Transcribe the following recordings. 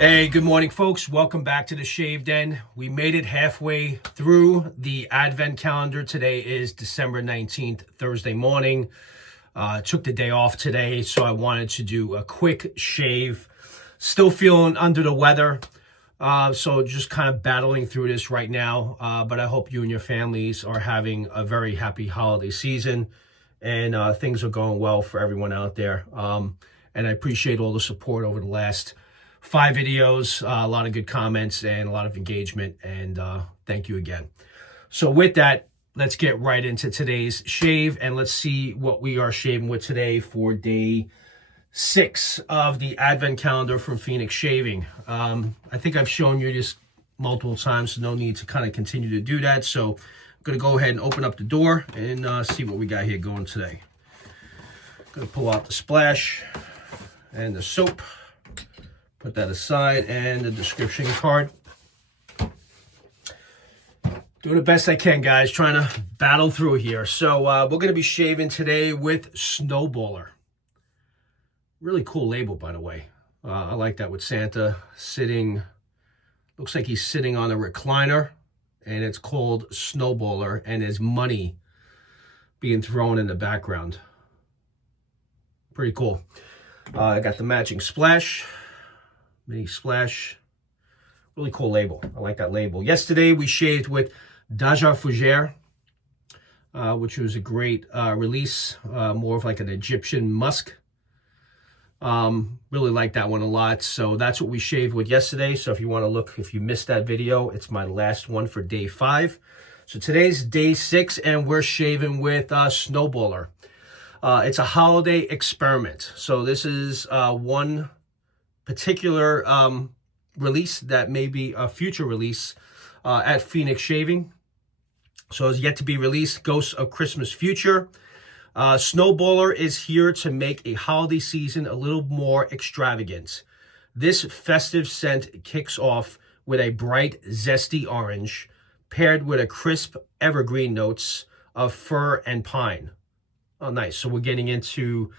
Hey, good morning, folks. Welcome back to the Shave Den. We made it halfway through the Advent calendar. Today is December 19th, Thursday morning. Took the day off today, so I wanted to do a quick shave. Still feeling under the weather, so just kind of battling through this right now. But I hope you and your families are having a very happy holiday season, and things are going well for everyone out there. And I appreciate all the support over the last 5 videos, a lot of good comments and a lot of engagement, and thank you again. So with that, let's get right into today's shave, and let's see what we are shaving with today for day 6 of the Advent calendar from Phoenix Shaving. I think I've shown you this multiple times, so no need to kind of continue to do that. So I'm going to go ahead and open up the door and see what we got here going today. Going to pull out the splash and the soap. Put that aside, and the description card. Doing the best I can, guys. Trying to battle through here. So we're going to be shaving today with Snowballer. Really cool label, by the way. I like that with Santa sitting. Looks like he's sitting on a recliner, and it's called Snowballer, and there's money being thrown in the background. Pretty cool. I got the matching splash. Mini splash. Really cool label. I like that label. Yesterday we shaved with Daja Fougere, which was a great release. More of like an Egyptian musk. Really like that one a lot. So that's what we shaved with yesterday. So if you want to look, if you missed that video, it's my last one for day 5. So today's day 6, and we're shaving with Snowballer. It's a holiday experiment. So this is one particular release that may be a future release at Phoenix Shaving. So it's yet to be released. Ghosts of Christmas Future. Snowballer is here to make a holiday season a little more extravagant. This festive scent kicks off with a bright, zesty orange, paired with a crisp evergreen notes of fir and pine. Oh, nice. So we're getting into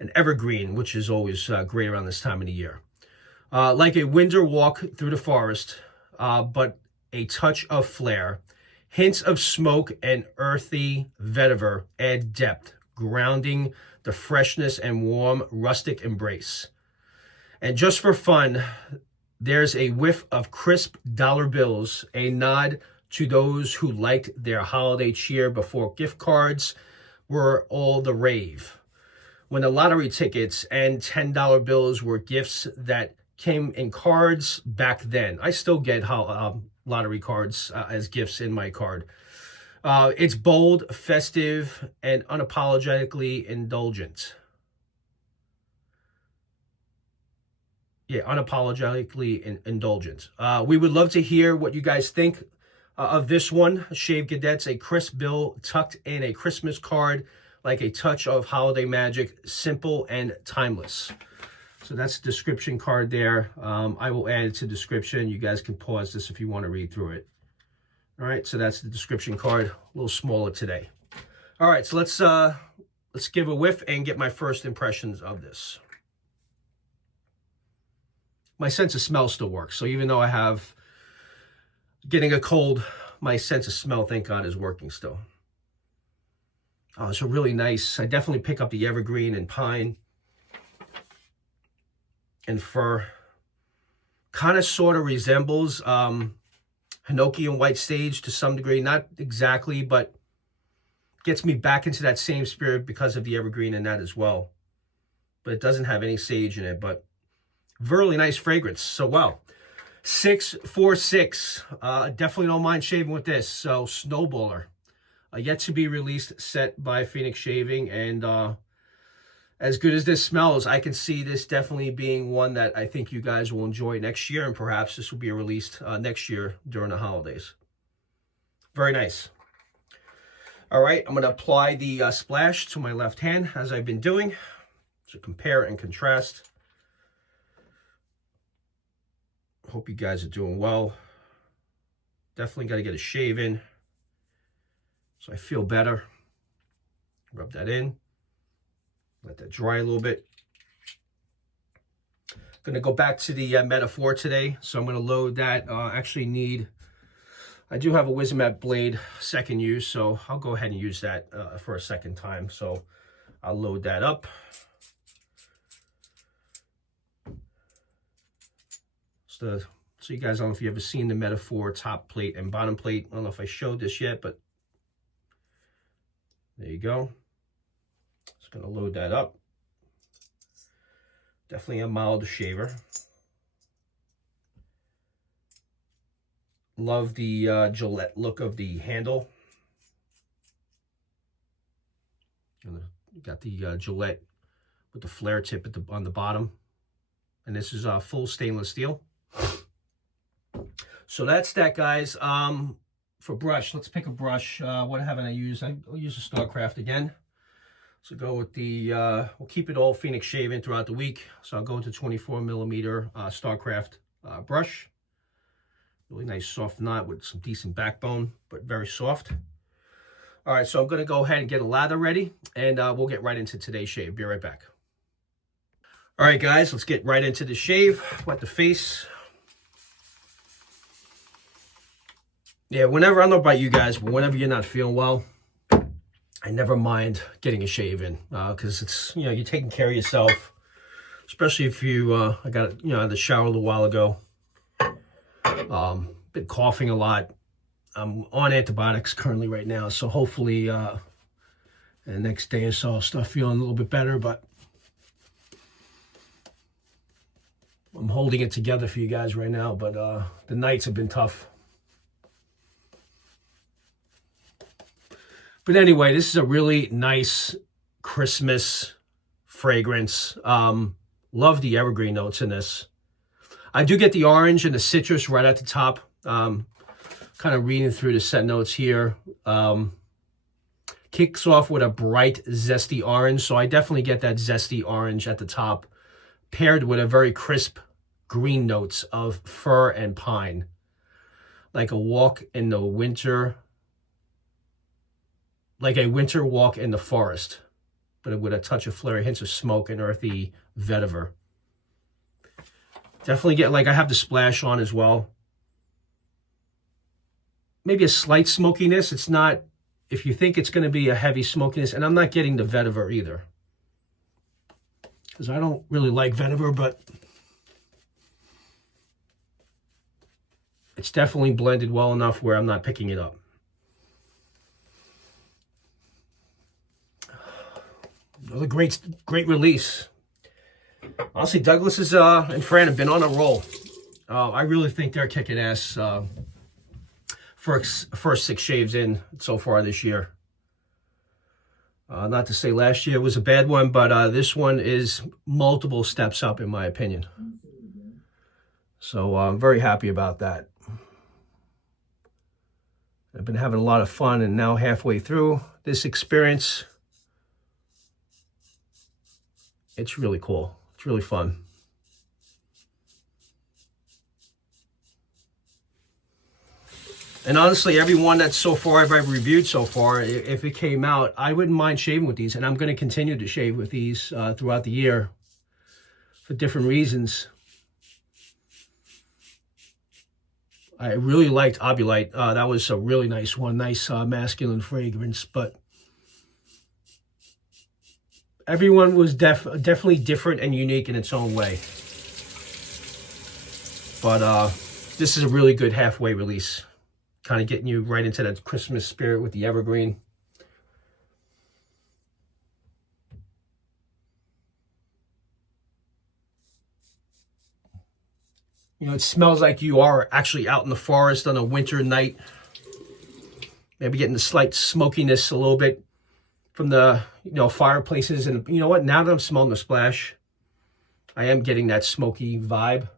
an evergreen, which is always great around this time of the year. Like a winter walk through the forest, but a touch of flair. Hints of smoke and earthy vetiver add depth, grounding the freshness and warm rustic embrace. And just for fun, there's a whiff of crisp dollar bills, a nod to those who liked their holiday cheer before gift cards were all the rave. When the lottery tickets and $10 bills were gifts that came in cards back then. I still get lottery cards as gifts in my card. It's bold, festive, and unapologetically indulgent. Yeah, unapologetically indulgent. We would love to hear what you guys think of this one. Shave Cadets, a crisp bill tucked in a Christmas card, like a touch of holiday magic, simple and timeless. So that's the description card there. I will add it to the description. You guys can pause this if you want to read through it. All right, so that's the description card, a little smaller today. All right, so let's give a whiff and get my first impressions of this. My sense of smell still works. So even though I have getting a cold, my sense of smell, thank God, is working still. So really nice. I definitely pick up the evergreen and pine and fir. Kind of sort of resembles Hinoki and White Sage to some degree. Not exactly, but gets me back into that same spirit because of the evergreen in that as well. But it doesn't have any sage in it, but really nice fragrance. So wow. 646. Definitely don't mind shaving with this. So Snowballer. Yet to be released set by Phoenix Shaving, and as good as this smells, I can see this definitely being one that I think you guys will enjoy next year, and perhaps this will be released next year during the holidays. Very nice. All right, I'm going to apply the splash to my left hand, as I've been doing, to compare and contrast. Hope you guys are doing well. Definitely got to get a shave in, so I feel better. Rub that in. Let that dry a little bit. Going to go back to the metaphor today. So I'm going to load that. I do have a Wizomat blade second use, so I'll go ahead and use that for a second time. So I'll load that up. So you guys, I don't know if you've ever seen the metaphor top plate and bottom plate. I don't know if I showed this yet, but there you go. Just going to load that up. Definitely a mild shaver. Love the Gillette look of the handle. Got the Gillette with the flare tip on the bottom. And this is full stainless steel. So that's that, guys. For brush, let's pick a brush. What haven't I used? I'll use a StarCraft again. So go with the, we'll keep it all Phoenix shaven throughout the week. So I'll go with the 24mm StarCraft brush. Really nice soft knot with some decent backbone, but very soft. All right, so I'm going to go ahead and get a lather ready, and we'll get right into today's shave. Be right back. All right, guys, let's get right into the shave. Wet the face. Yeah, whenever, I don't know about you guys, but whenever you're not feeling well, I never mind getting a shave in, because it's, you know, you're taking care of yourself, especially if you, I got, you know, the shower a little while ago, been coughing a lot. I'm on antibiotics currently right now, so hopefully the next day or so I'll start feeling a little bit better, but I'm holding it together for you guys right now, but the nights have been tough. But anyway, this is a really nice Christmas fragrance. Love the evergreen notes in this. I do get the orange and the citrus right at the top. Kind of reading through the scent notes here. Kicks off with a bright, zesty orange. So I definitely get that zesty orange at the top, paired with a very crisp green notes of fir and pine. Like a walk in the winter, like a winter walk in the forest, but with a touch of flare, hints of smoke and earthy vetiver. Definitely get, like, I have the splash on as well. Maybe a slight smokiness. It's not, if you think it's going to be a heavy smokiness, and I'm not getting the vetiver either, because I don't really like vetiver, but it's definitely blended well enough where I'm not picking it up. Another great release. Honestly, Douglas and Fran have been on a roll. I really think they're kicking ass. First 6 shaves in so far this year. Not to say last year was a bad one, but this one is multiple steps up in my opinion. So I'm very happy about that. I've been having a lot of fun, and now halfway through this experience, it's really cool. It's really fun. And honestly, every one that's so far I've reviewed so far, if it came out, I wouldn't mind shaving with these. And I'm going to continue to shave with these throughout the year for different reasons. I really liked Obulite. That was a really nice one. Nice masculine fragrance. But everyone was definitely different and unique in its own way. But this is a really good halfway release. Kind of getting you right into that Christmas spirit with the evergreen. You know, it smells like you are actually out in the forest on a winter night. Maybe getting the slight smokiness a little bit from the, you know, fireplaces. And you know what? Now that I'm smelling the splash, I am getting that smoky vibe.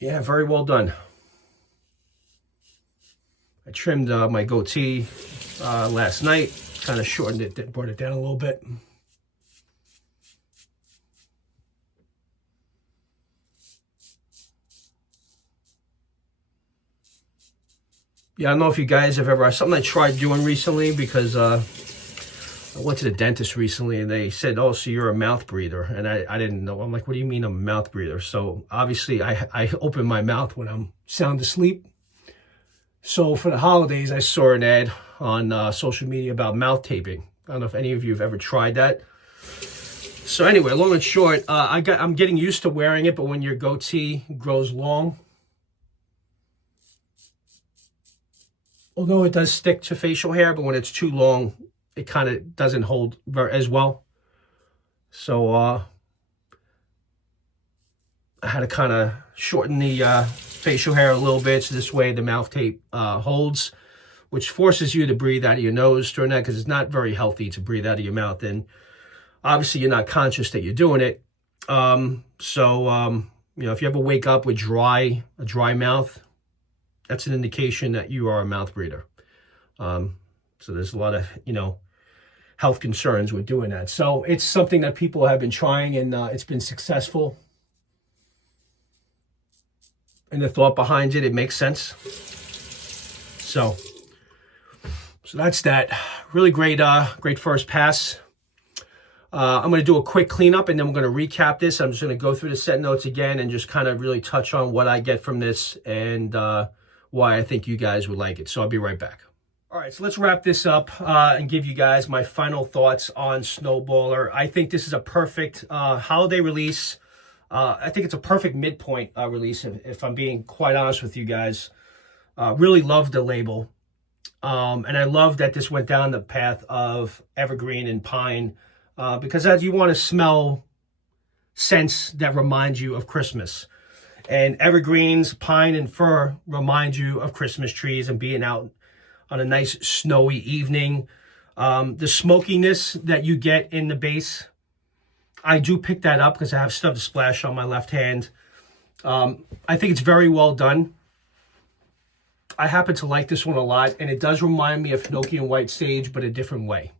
Yeah, very well done. I trimmed my goatee last night, kind of shortened it, brought it down a little bit. Yeah, I don't know if you guys have ever, something I tried doing recently because I went to the dentist recently and they said, oh, so you're a mouth breather. And I didn't know. I'm like, what do you mean I'm a mouth breather? So obviously I open my mouth when I'm sound asleep. So for the holidays, I saw an ad on social media about mouth taping. I don't know if any of you have ever tried that. So anyway, long and short, I'm getting used to wearing it, but when your goatee grows long, although it does stick to facial hair, but when it's too long, it kind of doesn't hold as well. So I had to kind of shorten the facial hair a little bit, so this way the mouth tape holds, which forces you to breathe out of your nose during that, because it's not very healthy to breathe out of your mouth, and obviously you're not conscious that you're doing it. You know, if you ever wake up with a dry mouth, that's an indication that you are a mouth breather. So there's a lot of, you know, health concerns with doing that. So it's something that people have been trying, and it's been successful. And the thought behind it makes sense. So that's that. Really great, great first pass. I'm going to do a quick cleanup, and then we're going to recap this. I'm just going to go through the set notes again and just kind of really touch on what I get from this and why I think you guys would like it. So I'll be right back. All right, so let's wrap this up and give you guys my final thoughts on Snowballer. I think this is a perfect holiday release. I think it's a perfect midpoint release, if I'm being quite honest with you guys. Really love the label. And I love that this went down the path of evergreen and pine, because as you want to smell scents that remind you of Christmas. And evergreens, pine, and fir remind you of Christmas trees and being out on a nice snowy evening. The smokiness that you get in the base, I do pick that up because I have stuff to splash on my left hand. I think it's very well done. I happen to like this one a lot, and it does remind me of Hinoki and White Sage, but a different way.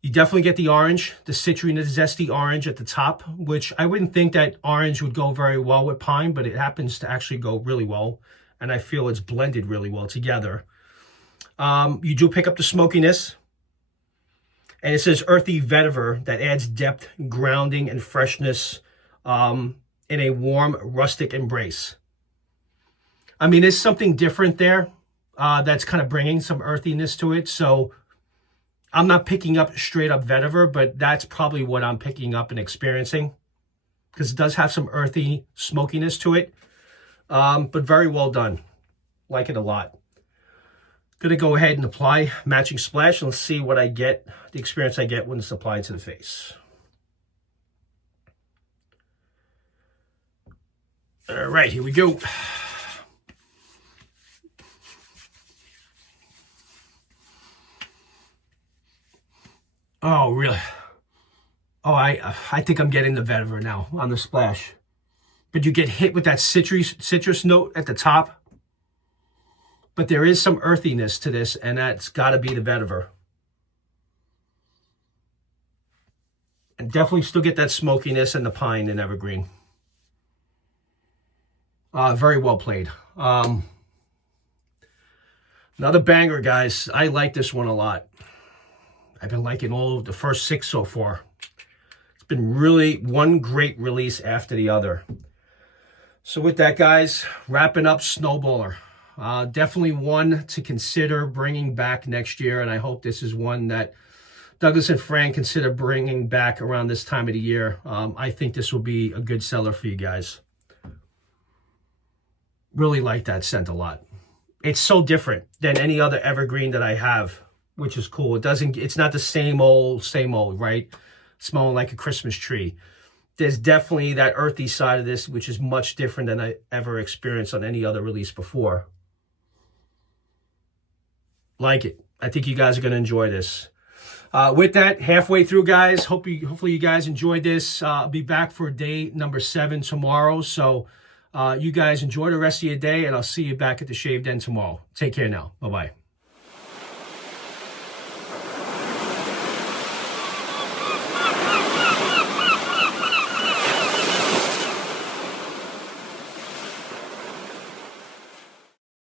You definitely get the orange, the citrusy, the zesty orange at the top, which I wouldn't think that orange would go very well with pine, but it happens to actually go really well, and I feel it's blended really well together. You do pick up the smokiness, and it says earthy vetiver that adds depth, grounding, and freshness in a warm, rustic embrace. I mean, there's something different there that's kind of bringing some earthiness to it, so I'm not picking up straight up vetiver, but that's probably what I'm picking up and experiencing, because it does have some earthy smokiness to it, but very well done. Like it a lot. Gonna go ahead and apply matching splash, and let's see what I get, the experience I get when it's applied to the face. All right, here we go. Oh, really? Oh, I think I'm getting the vetiver now on the splash. But you get hit with that citrus note at the top. But there is some earthiness to this, and that's got to be the vetiver. And definitely still get that smokiness and the pine and evergreen. Very well played. Another banger, guys. I like this one a lot. I've been liking all of the first 6 so far. It's been really one great release after the other. So with that, guys, wrapping up Snowballer. Definitely one to consider bringing back next year, and I hope this is one that Douglas and Fran consider bringing back around this time of the year. I think this will be a good seller for you guys. Really like that scent a lot. It's so different than any other evergreen that I have, which is cool. It's not the same old, right? Smelling like a Christmas tree. There's definitely that earthy side of this, which is much different than I ever experienced on any other release before. Like it. I think you guys are going to enjoy this. With that, halfway through, guys, hopefully you guys enjoyed this. I'll be back for day number 7 tomorrow. So you guys enjoy the rest of your day, and I'll see you back at the Shaved End tomorrow. Take care now. Bye-bye.